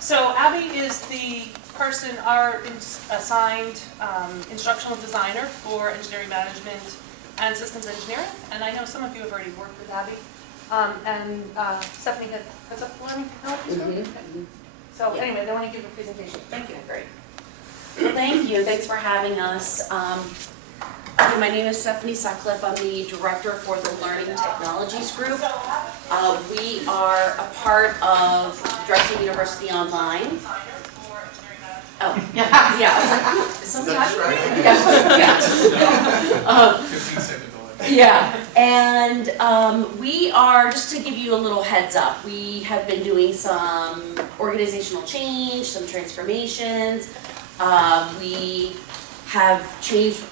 So Abby is the person, our assigned instructional designer for engineering management and systems engineering. And I know some of you have already worked with Abby. And Stephanie heads up the learning technologies group. So anyway, they want to give a presentation. Thank you. Great. Well, thank you. Thanks for having us. My name is Stephanie Sutcliffe. I'm the director for the Learning Technologies Group. We are a part of Drexel University Online. Oh, yeah. Sometimes. Yeah. And we are, just to give you a little heads up, we have been doing some organizational change, some transformations. We have changed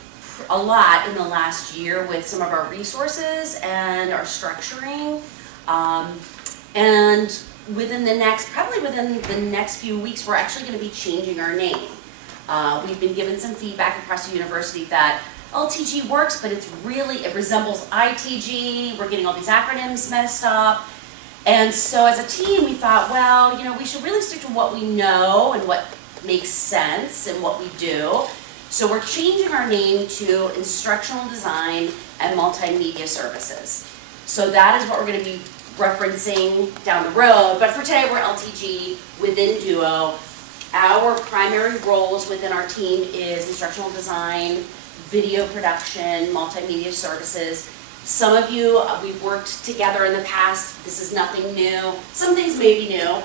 a lot in the last year with some of our resources and our structuring. And probably within the next few weeks, we're actually going to be changing our name. We've been given some feedback across the university that LTG works, but it resembles ITG. We're getting all these acronyms messed up. And so as a team, we thought, well, we should really stick to what we know and what makes sense and what we do. So we're changing our name to Instructional Design and Multimedia Services. So that is what we're going to be referencing down the road. But for today, we're LTG within Duo. Our primary roles within our team is instructional design, video production, multimedia services. Some of you, we've worked together in the past. This is nothing new. Some things may be new.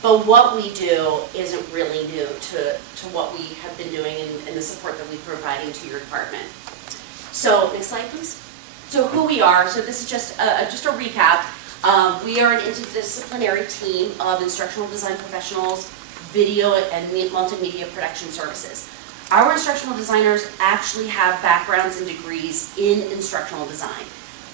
But what we do isn't really new to what we have been doing and the support that we're providing to your department. So next slide, please. So who we are, so this is just a recap. We are an interdisciplinary team of instructional design professionals, video and multimedia production services. Our instructional designers actually have backgrounds and degrees in instructional design.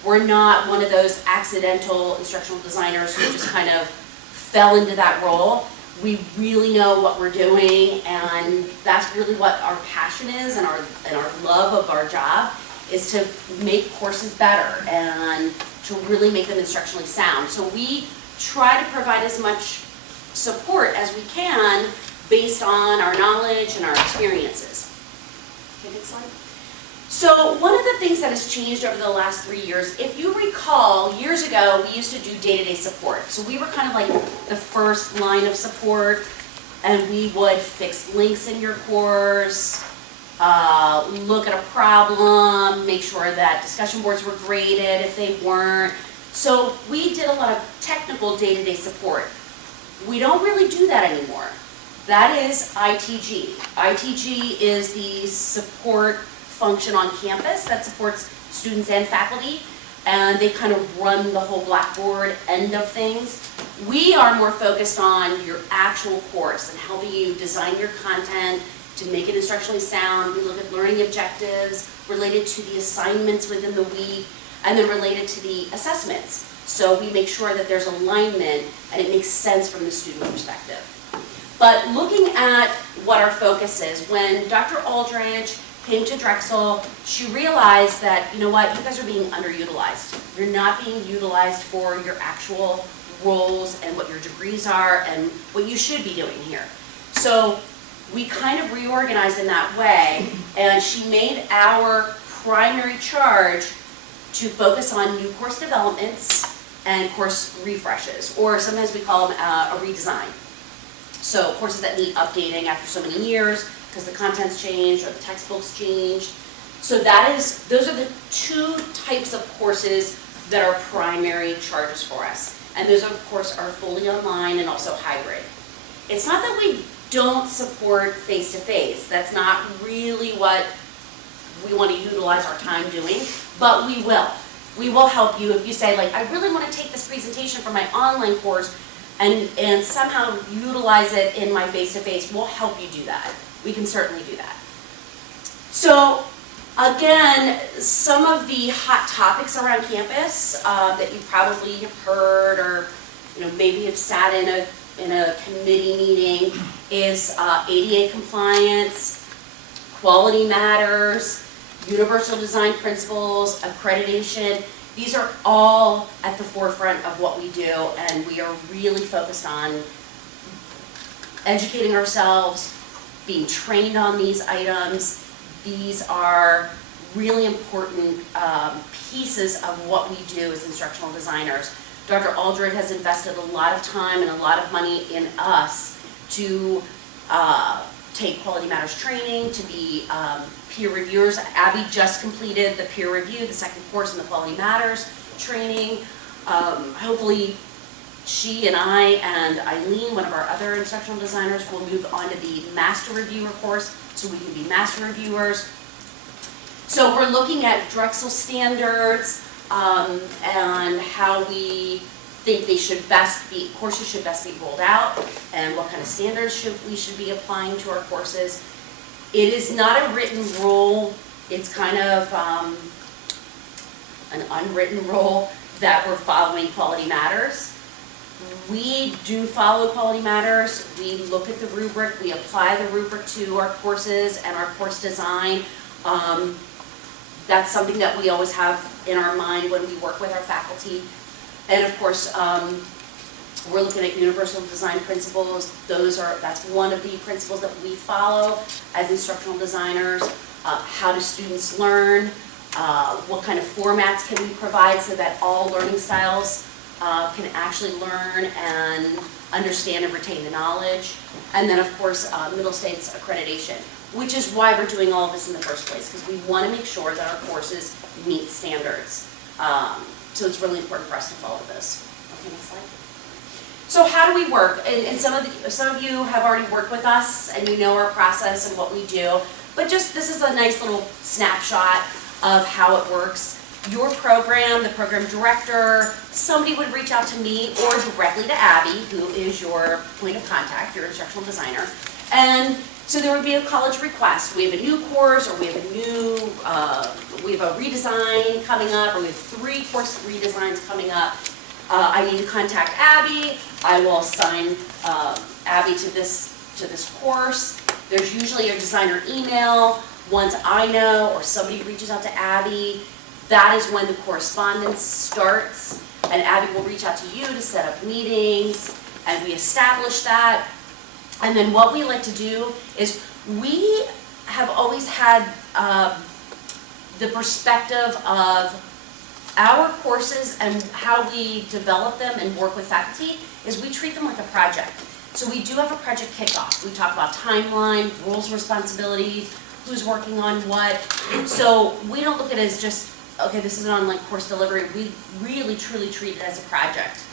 We're not one of those accidental instructional designers who just kind of fell into that role. We really know what we're doing, and that's really what our passion is, and our love of our job is to make courses better and to really make them instructionally sound. So we try to provide as much support as we can based on our knowledge and our experiences. Okay, next slide. So one of the things that has changed over the last 3 years, if you recall, years ago we used to do day-to-day support. So we were kind of like the first line of support, and we would fix links in your course, look at a problem, make sure that discussion boards were graded if they weren't. So we did a lot of technical day-to-day support. We don't really do that anymore. That is ITG. ITG is the support function on campus that supports students and faculty, and they kind of run the whole Blackboard end of things. We are more focused on your actual course and helping you design your content to make it instructionally sound. We look at learning objectives related to the assignments within the week, and then related to the assessments. So we make sure that there's alignment and it makes sense from the student perspective. But looking at what our focus is, when Dr. Aldridge came to Drexel, she realized that, you guys are being underutilized. You're not being utilized for your actual roles and what your degrees are and what you should be doing here. So we kind of reorganized in that way, and she made our primary charge to focus on new course developments and course refreshes, or sometimes we call them a redesign. So courses that need updating after so many years because the content's changed or the textbooks changed. So those are the two types of courses that are primary charges for us. And those, of course, are fully online and also hybrid. It's not that we don't support face-to-face. That's not really what we want to utilize our time doing, but we will. We will help you if you say, like, I really want to take this presentation for my online course and somehow utilize it in my face-to-face. We'll help you do that. We can certainly do that. So again, some of the hot topics around campus that you probably have heard, or maybe have sat in a committee meeting, is ADA compliance, quality matters, universal design principles, accreditation. These are all at the forefront of what we do, and we are really focused on educating ourselves, being trained on these items. These are really important pieces of what we do as instructional designers. Dr. Aldred has invested a lot of time and a lot of money in us to take Quality Matters training, to be peer reviewers. Abby just completed the peer review, the second course in the Quality Matters training. Hopefully she and I and Eileen, one of our other instructional designers, will move on to the master reviewer course so we can be master reviewers. So we're looking at Drexel standards and how we think they should best be, courses should best be rolled out, and what kind of standards we should be applying to our courses. It is not a written rule, it's kind of an unwritten rule that we're following Quality Matters. We do follow Quality Matters. We look at the rubric, we apply the rubric to our courses and our course design. That's something that we always have in our mind when we work with our faculty. And of course, we're looking at universal design principles. That's one of the principles that we follow as instructional designers. How do students learn? What kind of formats can we provide so that all learning styles can actually learn and understand and retain the knowledge. And then of course, Middle States accreditation, which is why we're doing all of this in the first place, because we want to make sure that our courses meet standards. So it's really important for us to follow this. Okay, next slide. So how do we work? And some of you have already worked with us and you know our process and what we do, but just this is a nice little snapshot of how it works. Your program, the program director, somebody would reach out to me or directly to Abby, who is your point of contact, your instructional designer. And so there would be a college request. We have a new course, or we have a redesign coming up, or we have 3 course redesigns coming up. I need to contact Abby. I will assign Abby to this course. There's usually a designer email. Once I know or somebody reaches out to Abby, that is when the correspondence starts, and Abby will reach out to you to set up meetings, and we establish that. And then what we like to do is we have always had the perspective of our courses and how we develop them and work with faculty is we treat them like a project. So we do have a project kickoff. We talk about timeline, roles, responsibilities, who's working on what. So we don't look at it as just, okay, this is an online course delivery. We really truly treat it as a project.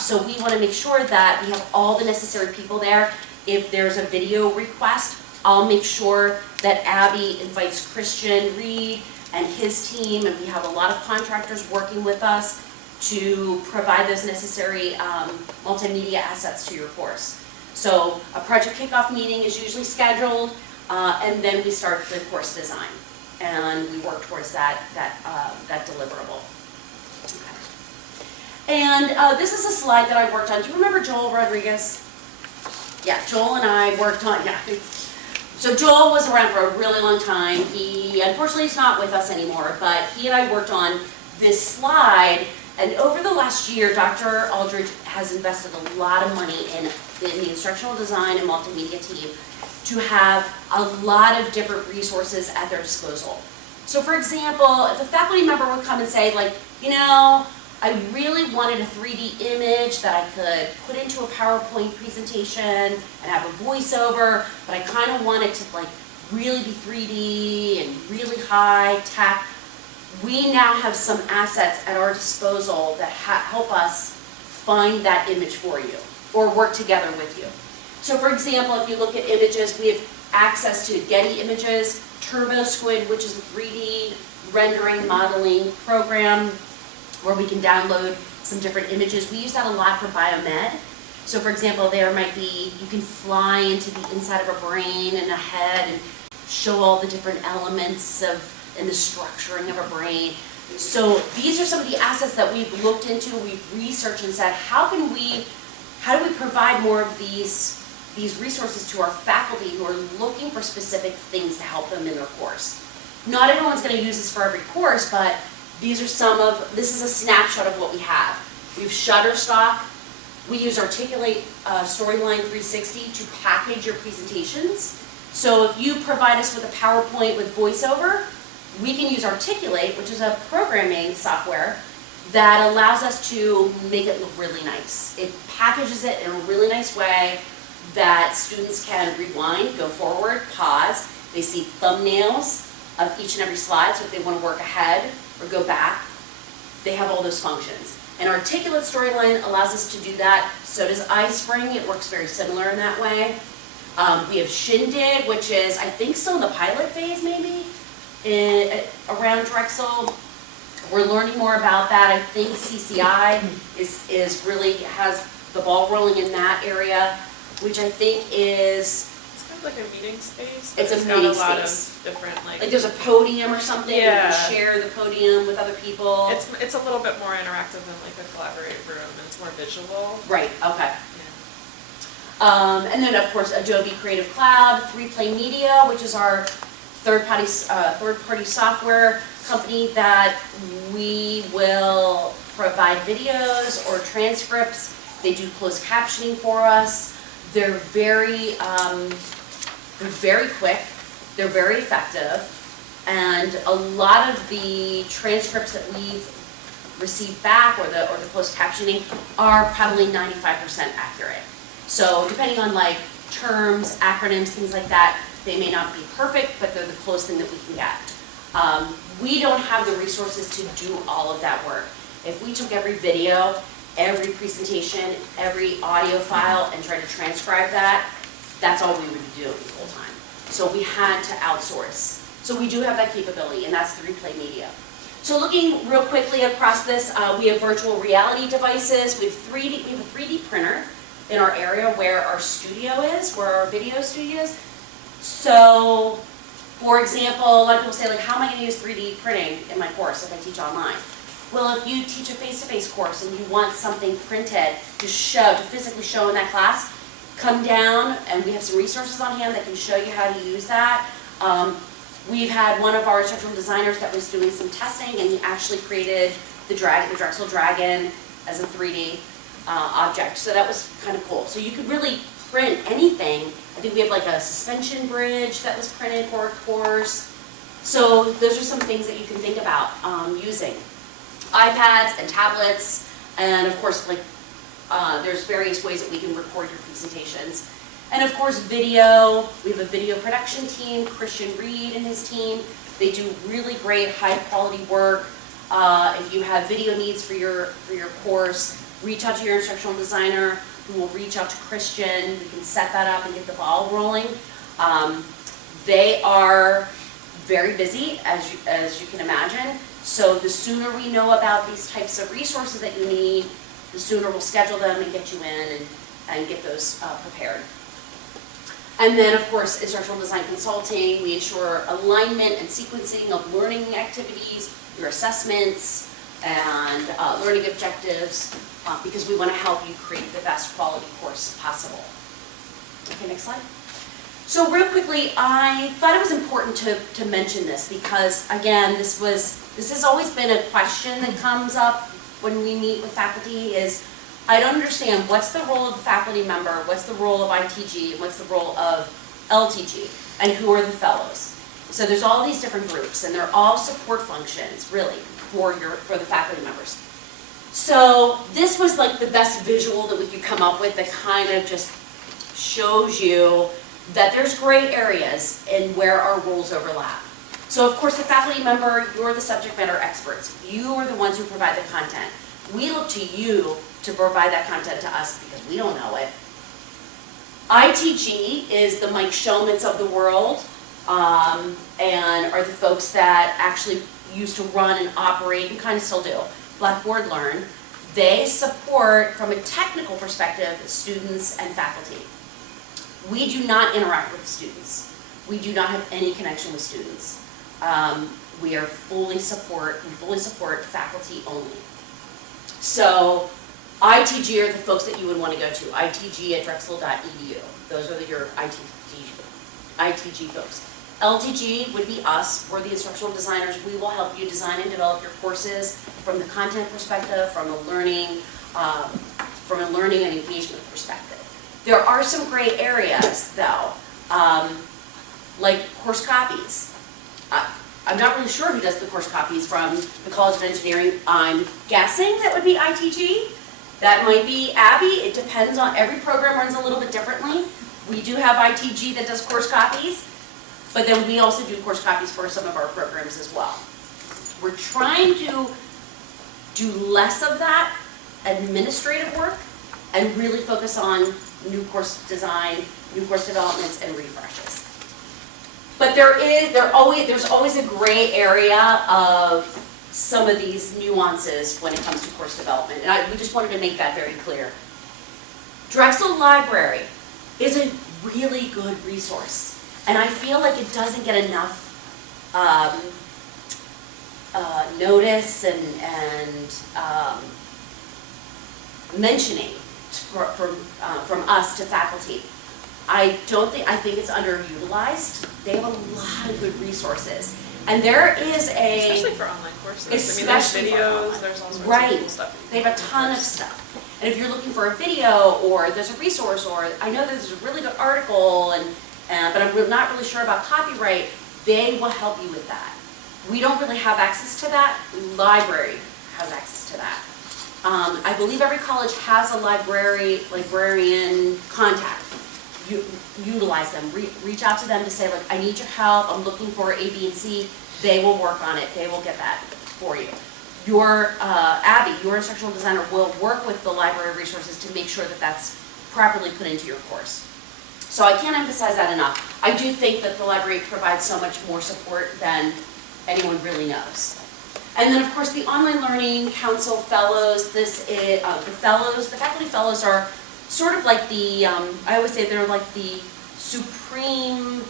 So we want to make sure that we have all the necessary people there. If there's a video request, I'll make sure that Abby invites Christian Reed and his team, and we have a lot of contractors working with us to provide those necessary multimedia assets to your course. So a project kickoff meeting is usually scheduled, and then we start the course design, and we work towards that deliverable. Okay. And this is a slide that I worked on. Do you remember Joel Rodriguez? Yeah, Joel and I worked on, yeah. So Joel was around for a really long time. He, unfortunately, is not with us anymore, but he and I worked on this slide, and over the last year, Dr. Aldridge has invested a lot of money in the instructional design and multimedia team to have a lot of different resources at their disposal. So for example, if a faculty member would come and say, like, you know, I really wanted a 3D image that I could put into a PowerPoint presentation and have a voiceover, but I kind of want it to like really be 3D and really high tech. We now have some assets at our disposal that help us find that image for you or work together with you. So for example, if you look at images, we have access to Getty Images, TurboSquid, which is a 3D rendering modeling program where we can download some different images. We use that a lot for biomed. So for example, there might be, you can fly into the inside of a brain and a head and show all the different elements and the structuring of a brain. So these are some of the assets that we've looked into, we've researched and said, how do we provide more of these resources to our faculty who are looking for specific things to help them in their course. Not everyone's going to use this for every course, but This is a snapshot of what we have. We have Shutterstock. We use Articulate Storyline 360 to package your presentations. So if you provide us with a PowerPoint with voiceover, we can use Articulate, which is a programming software that allows us to make it look really nice. It packages it in a really nice way that students can rewind, go forward, pause. They see thumbnails of each and every slide, so if they want to work ahead or go back, they have all those functions. And Articulate Storyline allows us to do that. So does iSpring. It works very similar in that way. We have Shindig, which is, I think, still in the pilot phase, maybe, around Drexel. We're learning more about that. I think CCI is really has the ball rolling in that area, which I think is... It's kind of like a meeting space. It's a got meeting a lot space. of different Like there's a podium or something, Yeah. you can share the podium with other people. It's a little bit more interactive than like a collaborate room. It's more visual. Right, okay. Yeah. And then of course Adobe Creative Cloud, 3Play Media, which is our third-party software company that we will provide videos or transcripts. They do closed captioning for us. They're very quick. They're very effective, and a lot of the transcripts that we've received back or the closed captioning are probably 95% accurate. So depending on like terms, acronyms, things like that, they may not be perfect, but they're the closest thing that we can get. We don't have the resources to do all of that work. If we took every video, every presentation, every audio file and tried to transcribe that, that's all we would be doing the whole time. So we had to outsource. So we do have that capability, and that's 3Play Media. So looking real quickly across this, we have virtual reality devices. We have we have a 3D printer in our area where our studio is, where our video studio is. So, for example, a lot of people say, like, how am I going to use 3D printing in my course if I teach online? Well, if you teach a face-to-face course and you want something printed to physically show in that class, come down and we have some resources on hand that can show you how to use that. We've had one of our instructional designers that was doing some testing, and he actually created the Drexel Dragon as a 3D object. So that was kind of cool. So you could really print anything. I think we have like a suspension bridge that was printed for a course. So those are some things that you can think about using. iPads and tablets, and of course, like there's various ways that we can record your presentations. And of course, video. We have a video production team, Christian Reed and his team. They do really great, high quality work. If you have video needs for your course, reach out to your instructional designer, who will reach out to Christian. We can set that up and get the ball rolling. They are very busy, as you can imagine. So the sooner we know about these types of resources that you need, the sooner we'll schedule them and get you in and get those prepared. And then, of course, instructional design consulting. We ensure alignment and sequencing of learning activities, your assessments, and learning objectives, because we want to help you create the best quality course possible. Okay, next slide. So real quickly, I thought it was important to mention this because, again, this has always been a question that comes up when we meet with faculty is, I don't understand, what's the role of a faculty member, what's the role of ITG, and what's the role of LTG, and who are the fellows? So there's all these different groups, and they're all support functions, really, for the faculty members. So this was like the best visual that we could come up with that kind of just shows you that there's gray areas in where our roles overlap. So of course, the faculty member, you're the subject matter experts. You are the ones who provide the content. We look to you to provide that content to us because we don't know it. ITG is the Mike Shomans of the world, and are the folks that actually used to run and operate, and kind of still do, Blackboard Learn. They support, from a technical perspective, students and faculty. We do not interact with students. We do not have any connection with students. We fully support faculty only. So ITG are the folks that you would want to go to, itg@drexel.edu. Those are your ITG folks. LTG would be us, we're the instructional designers. We will help you design and develop your courses from the content perspective, from a learning and engagement perspective. There are some gray areas though, like course copies. I'm not really sure who does the course copies from the College of Engineering. I'm guessing that would be ITG. That might be Abby. It depends on, every program runs a little bit differently. We do have ITG that does course copies, but then we also do course copies for some of our programs as well. We're trying to do less of that administrative work and really focus on new course design, new course developments, and refreshes. But there's always a gray area of some of these nuances when it comes to course development, and we just wanted to make that very clear. Drexel Library is a really good resource, and I feel like it doesn't get enough notice and mentioning from us to faculty. I think it's underutilized. They have a lot of good resources. And there is Especially for online courses. Especially for I mean, there's videos, online. there's all sorts Right. of cool stuff. They have a ton of stuff. And if you're looking for a video, or there's a resource, or I know that there's a really good article, but I'm not really sure about copyright, they will help you with that. We don't really have access to that. Library has access to that. I believe every college has a librarian contact. You utilize them, reach out to them to say, like, I need your help, I'm looking for A, B, and C. They will work on it, they will get that for you. Your, Abby, your instructional designer will work with the library resources to make sure that that's properly put into your course. So I can't emphasize that enough. I do think that the library provides so much more support than anyone really knows. And then, of course, the Online Learning Council Fellows, the faculty fellows are sort of like the, I always say they're like the supreme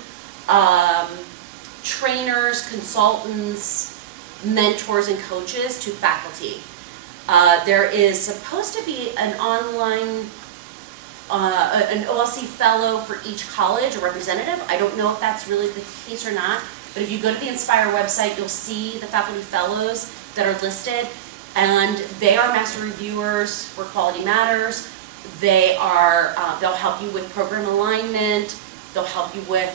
trainers, consultants, mentors, and coaches to faculty. There is supposed to be an online, an OLC fellow for each college, a representative. I don't know if that's really the case or not, but if you go to the Inspire website, you'll see the faculty fellows that are listed, and they are master reviewers for Quality Matters. They are, they'll help you with program alignment, they'll help you with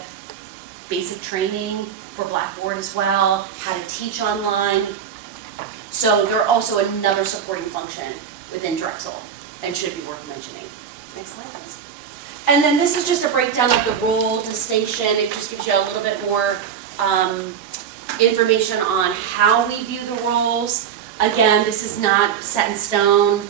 basic training for Blackboard as well, how to teach online. So they're also another supporting function within Drexel and should be worth mentioning. Next slide, please. And then this is just a breakdown of the role distinction. It just gives you a little bit more information on how we view the roles. Again, this is not set in stone.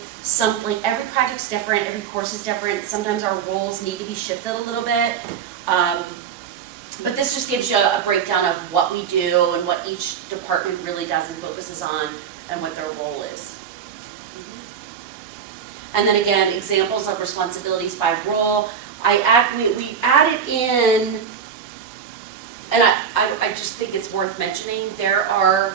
Every project's different, every course is different. Sometimes our roles need to be shifted a little bit. But this just gives you a breakdown of what we do and what each department really does and focuses on and what their role is. And then again, examples of responsibilities by role. We added in, and I just think it's worth mentioning, there are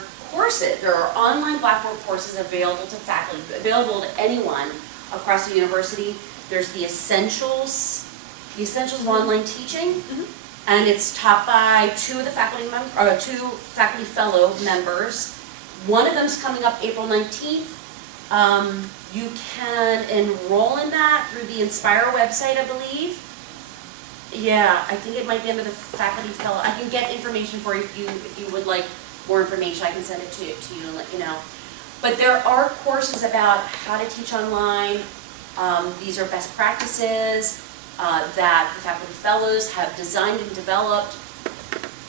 online Blackboard courses available to faculty, available to anyone across the university. There's the Essentials of Online Teaching, and it's taught by two faculty fellow members. One of them's coming up April 19th. You can enroll in that through the Inspire website, I believe. Yeah, I think it might be under the faculty fellow. I can get information for you if you would like more information. I can send it to you and let you know. But there are courses about how to teach online. These are best practices that the faculty fellows have designed and developed.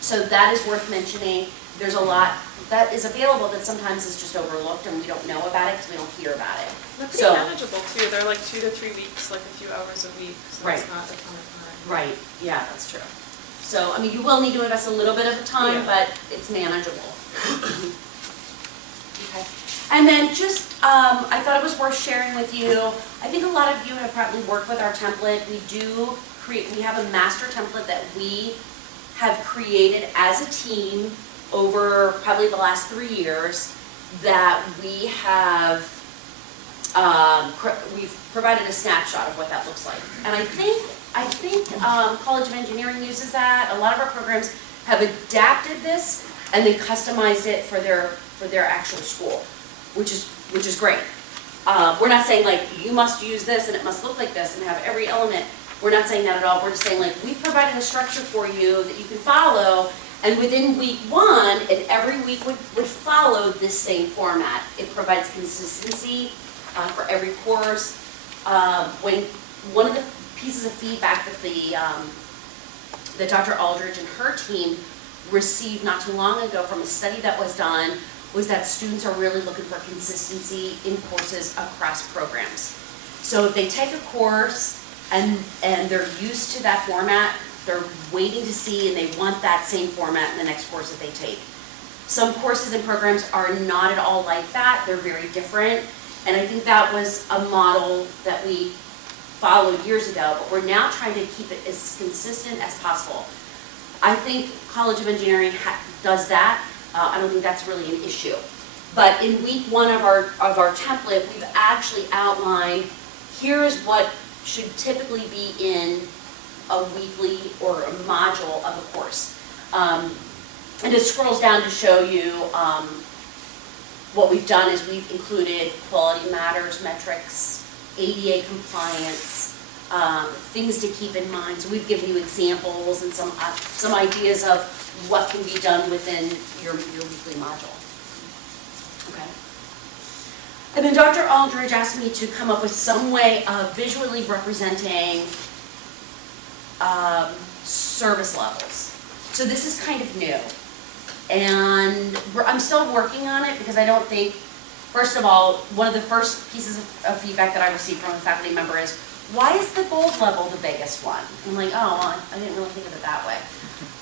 So that is worth mentioning. There's a lot that is available that sometimes is just overlooked and we don't know about it because we don't hear about it. They're pretty manageable too. They're like 2 to 3 weeks, like a few hours a week. So Right. It's not a ton of time. Right, yeah, that's true. So, I mean, you will need to invest a little bit of time, but it's manageable. Okay. And then just, I thought it was worth sharing with you. I think a lot of you have probably worked with our template. We have a master template that we have created as a team over probably the last 3 years that we have, we've provided a snapshot of what that looks like. And I think College of Engineering uses that. A lot of our programs have adapted this and then customized it for their actual school, which is great. We're not saying like, you must use this and it must look like this and have every element. We're not saying that at all. We're just saying like, we've provided a structure for you that you can follow, and within week 1, and every week would follow this same format. It provides consistency for every course. When one of the pieces of feedback that Dr. Aldridge and her team received not too long ago from a study that was done was that students are really looking for consistency in courses across programs. So if they take a course and they're used to that format, they're waiting to see and they want that same format in the next course that they take. Some courses and programs are not at all like that. They're very different. And I think that was a model that we followed years ago, but we're now trying to keep it as consistent as possible. I think College of Engineering does that. I don't think that's really an issue. But in week 1 of our template, we've actually outlined, here's what should typically be in a weekly or a module of a course. And it scrolls down to show you what we've done is we've included quality matters, metrics, ADA compliance, things to keep in mind. So we've given you examples and some ideas of what can be done within your weekly module. Okay. And then Dr. Aldridge asked me to come up with some way of visually representing service levels. So this is kind of new. And I'm still working on it because I don't think, first of all, one of the first pieces of feedback that I received from a faculty member is, why is the gold level the biggest one? I'm like, oh, well, I didn't really think of it that way.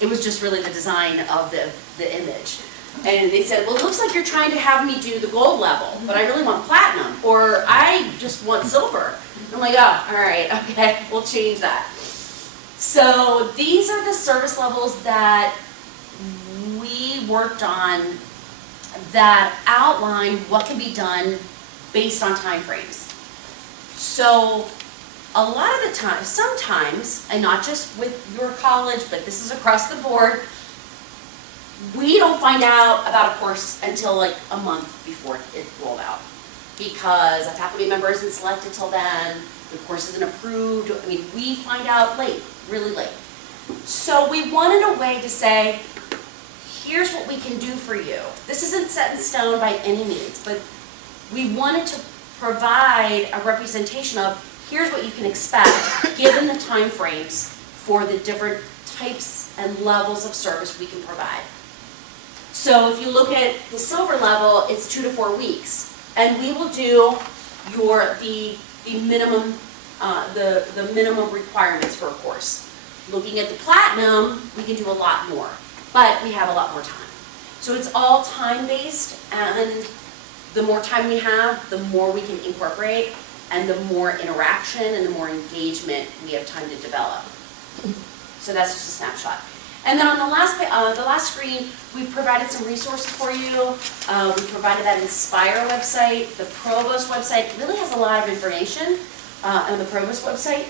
It was just really the design of the image. And they said, well, it looks like you're trying to have me do the gold level, but I really want platinum, or I just want silver. I'm like, oh, all right, okay, we'll change that. So these are the service levels that we worked on that outline what can be done based on time frames. So a lot of the time, sometimes, and not just with your college, but this is across the board, we don't find out about a course until like a month before it's rolled out. Because a faculty member isn't selected till then, the course isn't approved. I mean, we find out late, really late. So we wanted a way to say, here's what we can do for you. This isn't set in stone by any means, but we wanted to provide a representation of here's what you can expect given the time frames for the different types and levels of service we can provide. So if you look at the silver level, it's 2 to 4 weeks. And we will do the minimum the minimum requirements for a course. Looking at the platinum, we can do a lot more, but we have a lot more time. So it's all time-based, and the more time we have, the more we can incorporate, and the more interaction and the more engagement we have time to develop. So that's just a snapshot. And then on the last screen, we've provided some resources for you. We provided that Inspire website. The Provost website really has a lot of information on the Provost website.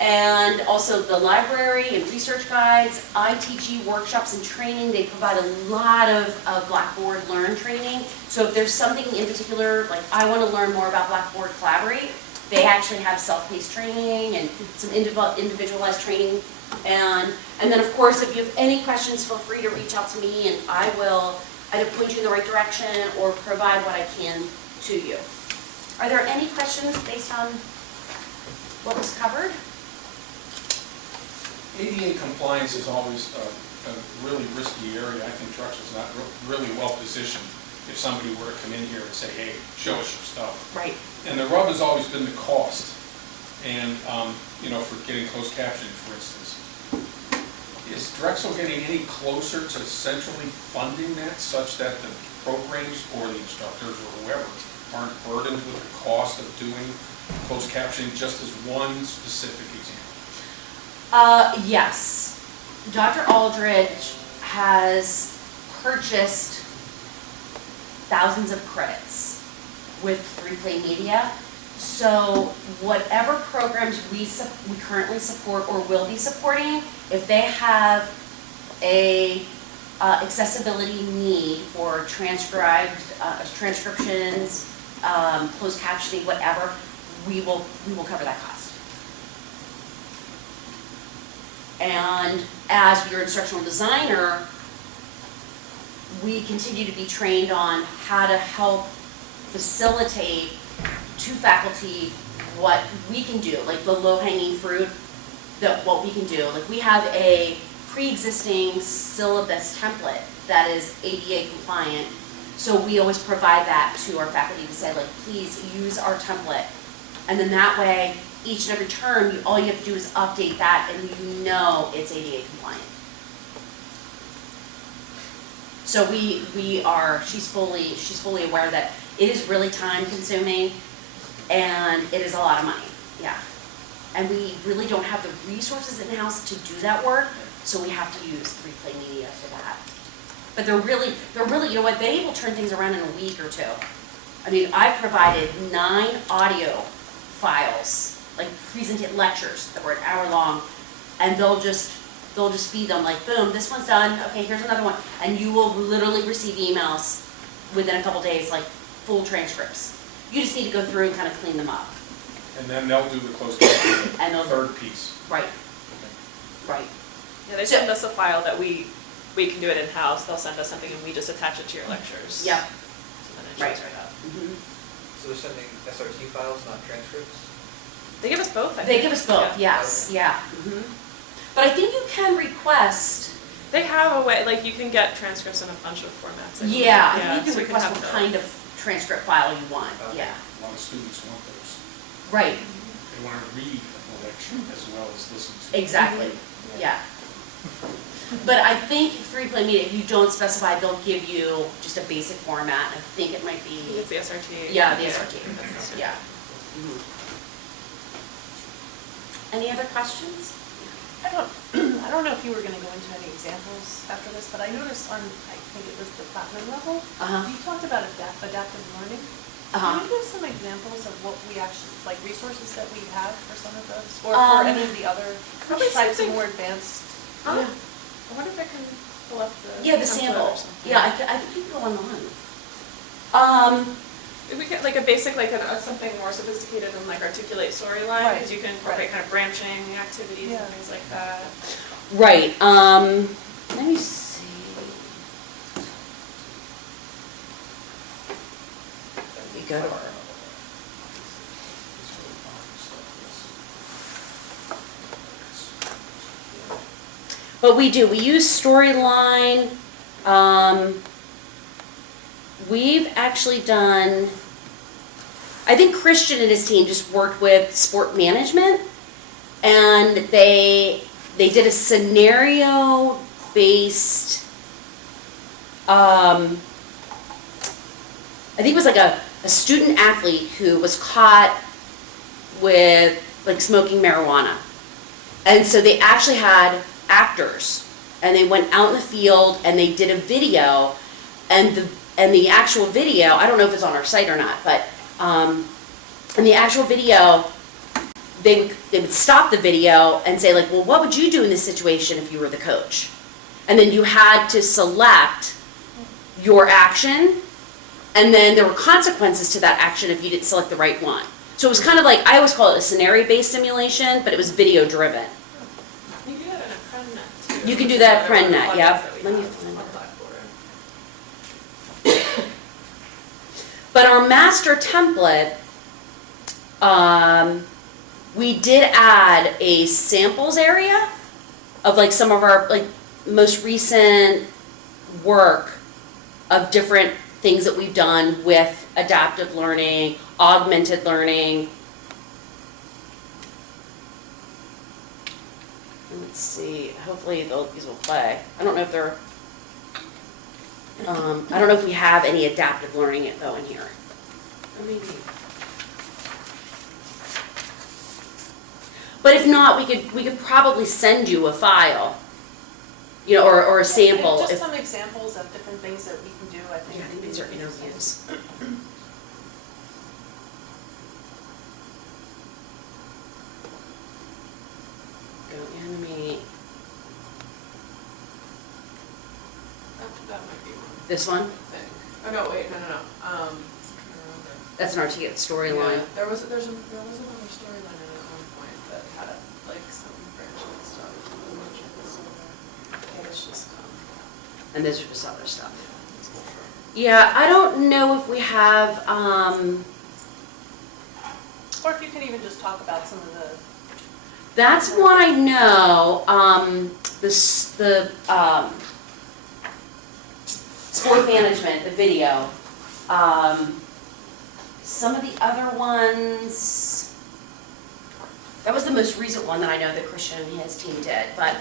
And also the library and research guides, ITG workshops and training. They provide a lot of Blackboard Learn training. So if there's something in particular, like I want to learn more about Blackboard Collaborate, they actually have self-paced training and some individualized training. And then of course, if you have any questions, feel free to reach out to me and I will either point you in the right direction or provide what I can to you. Are there any questions based on what was covered? ADA compliance is always a really risky area. I think Drexel's not really well positioned if somebody were to come in here and say, hey, show us your stuff. Right. And the rub has always been the cost. And, you know, for getting closed captioning, for instance. Is Drexel getting any closer to centrally funding that such that the programs or the instructors or whoever aren't burdened with the cost of doing closed captioning, just as one specific example? Yes. Dr. Aldridge has purchased thousands of credits with 3Play Media. So whatever programs we currently support or will be supporting, if they have a accessibility need for transcriptions, closed captioning, whatever, we will cover that cost. And as your instructional designer, we continue to be trained on how to help facilitate to faculty what we can do, like the low-hanging fruit, that what we can do. Like we have a pre-existing syllabus template that is ADA compliant, so we always provide that to our faculty to say, like, please use our template. And then that way, each and every term, all you have to do is update that and you know it's ADA compliant. So she's fully aware that it is really time consuming and it is a lot of money, yeah. And we really don't have the resources in-house to do that work, so we have to use 3Play Media for that. But they're really, you know what, they will turn things around in a week or two. I mean, I've provided 9 audio files, like lectures that were an hour long, and they'll just feed them like, boom, this one's done, okay, here's another one. And you will literally receive emails within a couple days, like full transcripts. You just need to go through and kind of clean them up. And then they'll do the closed captioning, And they'll- third piece. Right, right. Yeah, they send us a file that we can do it in-house, they'll send us something and we just attach it to your lectures. Yep. So then it Right. shows right up. Mhm. So they're sending SRT files, not transcripts? They give us both, I think. They give us both, Yeah. yes, yeah. Mhm. But I think you can request, They have a way, like you can get transcripts in a bunch of formats. I believe. yeah, I think you so can request have what both. kind of transcript file you want, Okay. yeah. A lot of students want those. Right, They want to read the lecture as well as listen to it. exactly, yeah. But I think 3Play Media, if you don't specify, they'll give you just a basic format. I think it might I think be, it's the SRT. yeah, the SRT, That's- yeah. Mhm. Any other questions? I don't know if you were gonna go into any examples after this, but I noticed on, I think it was the platinum level, Uh-huh, you talked about adaptive learning. uh-huh. Can you give some examples of what we actually, like resources that we have for some of those? Or Um, for any of the other probably types of something- more advanced? Yeah. I wonder if I can pull up the. Yeah, the template or sample, something. yeah, I think you can go online. If we get like a basic, like something more sophisticated than like articulate storyline, Right, because you can incorporate right. kind of branching activities Yeah. and things like that. Right, let me see. We go to our, but we use Storyline. We've actually done, I think Christian and his team just worked with sport management, and they did a scenario based, I think it was like a student athlete who was caught with like smoking marijuana. And so they actually had actors, and they went out in the field and they did a video, and the actual video, I don't know if it's on our site or not, but in the actual video, they would stop the video and say like, well, what would you do in this situation if you were the coach? And then you had to select your action, and then there were consequences to that action if you didn't select the right one. So it was kind of like, I always call it a scenario-based simulation, but it was video-driven. You can do that in a PrenNet too. You can do that at One of the PrenNet, plugins yep. that we Let me have find on it. Blackboard. But our master template, we did add a samples area of like some of our like most recent work of different things that we've done with adaptive learning, augmented learning. Let's see, hopefully these will play. I don't know if they're, I don't know if we have any adaptive learning though in here. Or maybe. But if not, we could probably send you a file, you know, or a sample. Just if- some examples of different things that we can do, I think. Yeah, I think these are interviews. Go animate. This one? I think. Oh, no, wait, no. I don't remember. That's an articulate storyline. Yeah, there was another storyline in it at one point that had like some branching stuff. I'm not sure if it's still there. Yeah, it's just, And those are just other stuff. Yeah, I don't know if we have, Or if you can even just talk about some of the, that's one I know, sport management, the video. Some of the other ones, that was the most recent one that I know that Christian and his team did, but,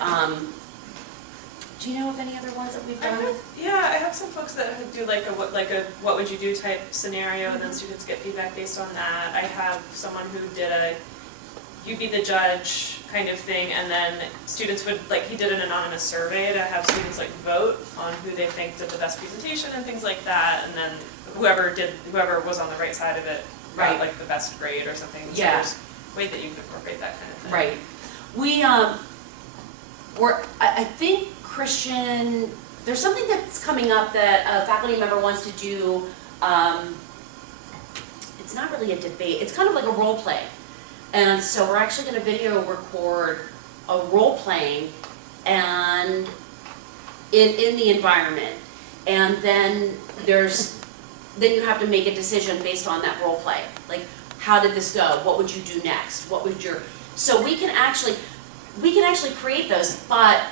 do you know of any other ones that we've done? I have some folks that do like a what would you do type scenario, and then students get feedback based on that. I have someone who did a you be the judge kind of thing, and then students would, like, he did an anonymous survey to have students like vote on who they think did the best presentation and things like that, and then whoever was on the right side of it got Right. like the best grade or something. So Yeah. there's ways that you can incorporate that kind of thing. Right. I think Christian, there's something that's coming up that a faculty member wants to do, it's not really a debate, it's kind of like a role play. And so we're actually gonna video record a role playing and in the environment. And then then you have to make a decision based on that role play. Like, how did this go? What would you do next? So we can actually create those, but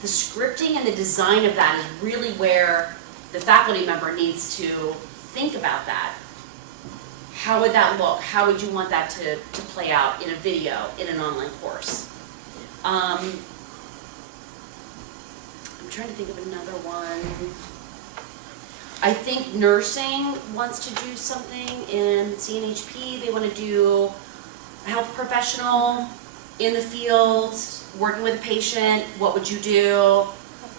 the scripting and the design of that is really where the faculty member needs to think about that. How would that look? How would you want that to play out in a video, in an online course? I'm trying to think of another one. I think nursing wants to do something in CNHP. They want to do a health professional in the field, working with a patient, what would you do?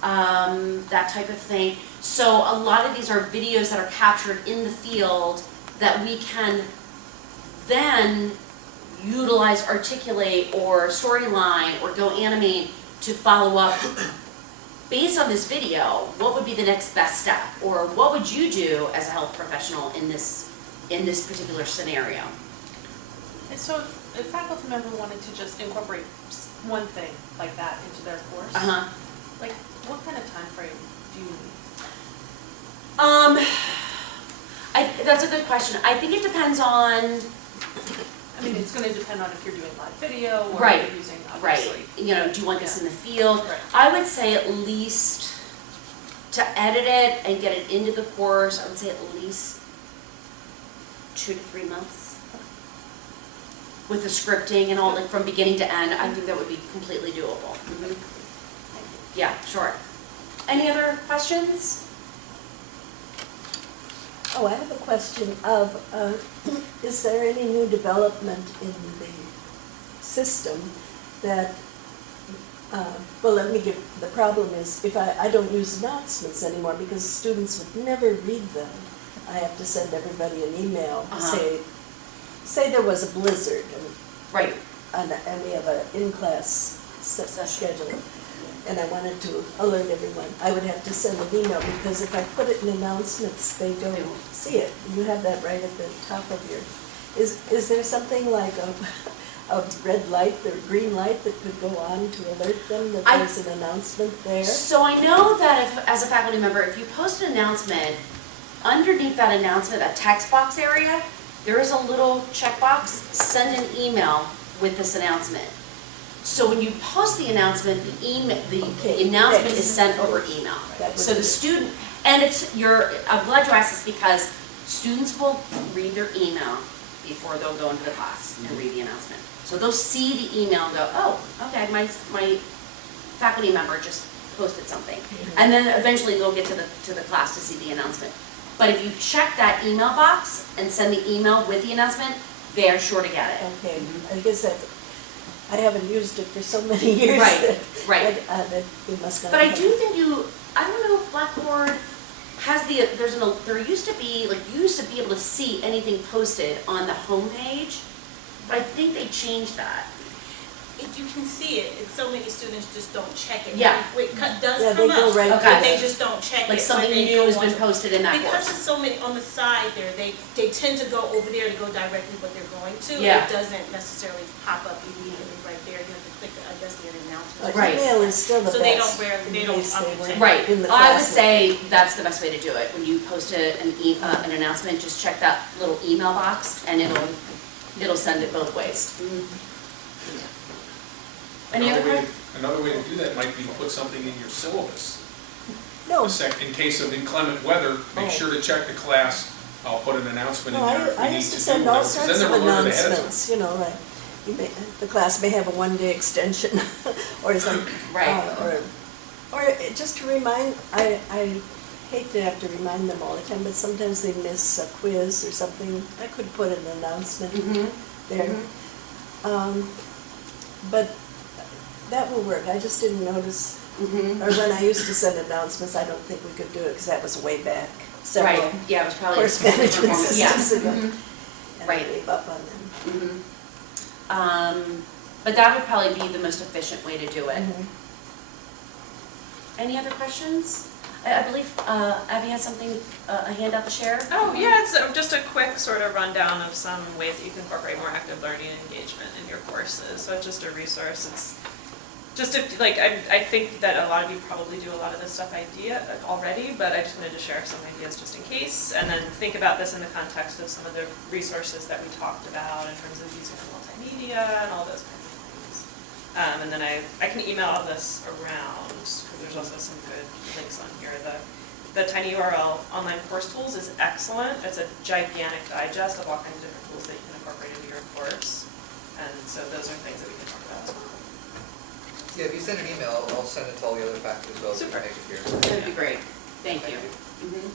That type of thing. So a lot of these are videos that are captured in the field that we can then utilize, articulate, or storyline, or go animate to follow up. Based on this video, what would be the next best step? Or what would you do as a health professional in this particular scenario? and so if a faculty member wanted to just incorporate one thing like that into their course, like what kind of time frame do you need? That's a good question. I think it depends on, I mean, it's gonna depend on if you're doing live video or Right, if you're using, right, obviously. you know, do you want this in the field? Right. I would say at least, to edit it and get it into the course, I would say at least 2 to 3 months. With the scripting and all, like from beginning to end, I think that would be completely doable. Yeah, sure. Any other questions? Oh, I have a question of, is there any new development in the system that, well, let me give, the problem is, if I don't use announcements anymore because students would never read them. I have to send everybody an email, say there was a blizzard Right. and we have an in-class schedule. And I wanted to alert everyone, I would have to send an email, because if I put it in announcements, they don't see it. You have that right at the top of your, is there something like a red light or green light that could go on to alert them that there's an announcement there? So I know that if, as a faculty member, if you post an announcement, underneath that announcement, that text box area, there is a little checkbox, send an email with this announcement. So when you post the announcement, the announcement is sent over email. So the student, and I'm glad you asked this, because students will read their email before they'll go into the class and read the announcement. So they'll see the email and go, oh, okay, my faculty member just posted something. And then eventually they'll get to the class to see the announcement. But if you check that email box and send the email with the announcement, they are sure to get it. Okay, I guess I haven't used it for so many years. Right. That we must not. But I have. do think I don't know if Blackboard has there used to be, like, you used to be able to see anything posted on the home page, but I think they changed that. if you can see it, so many students just don't check it. Yeah. It does Yeah, come they go up, right to but they it. just don't check it. Like something when they new go has been on- posted in that Because course. there's so many on the side there, they tend to go over there to go directly what they're going to. Yeah. It doesn't necessarily pop up immediately right there. You have to click, I guess, the announcement. Right. Email is still the best. So they don't wear- in they don't case they weren't Right, in the I would class. say that's the best way to do it. When you post an announcement, just check that little email box and it'll send it both ways. Any other questions? Another way to do that might be to put something in your syllabus. No, In case of inclement weather, make sure to check the class, I'll put an announcement in no, there if we I need used to to do send whatever, all 'cause sorts then of they're alerted ahead of time. announcements, you know, like, the class may have a one-day extension or something. Right. Or just to remind, I hate to have to remind them all the time, but sometimes they miss a quiz or something. I could put an announcement Mhm. there. But that will work, I just didn't notice, Mhm. or when I used to send announcements, I don't think we could do it, because that was way back, several Right, yeah, it was probably. course management Yeah. systems ago. Mhm. And I Right. gave up on them. But that would probably be the most efficient way to do it. Mhm. Any other questions? I believe Abby has something, a handout to share. Oh, yeah, it's just a quick sort of rundown of some ways that you can incorporate more active learning and engagement in your courses. So it's just a resource. It's just I think that a lot of you probably do a lot of this stuff already, but I just wanted to share some ideas just in case. And then think about this in the context of some of the resources that we talked about in terms of using the multimedia and all those kinds of things. And then I can email all this around, because there's also some good links on here. The tiny URL online course tools is excellent. It's a gigantic digest of all kinds of different tools that you can incorporate into your course. And so those are things that we can talk about as well. Yeah, if you send an email, I'll send it to all the other faculty as well, so you can Super. make it here. That would be great. Thank you. Mhm.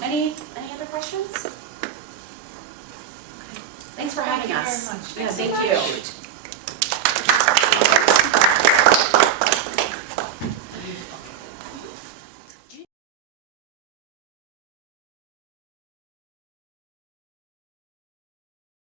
Any other questions? Okay. Thanks for having us. Thank you very much. Yeah, Thanks so thank much. you.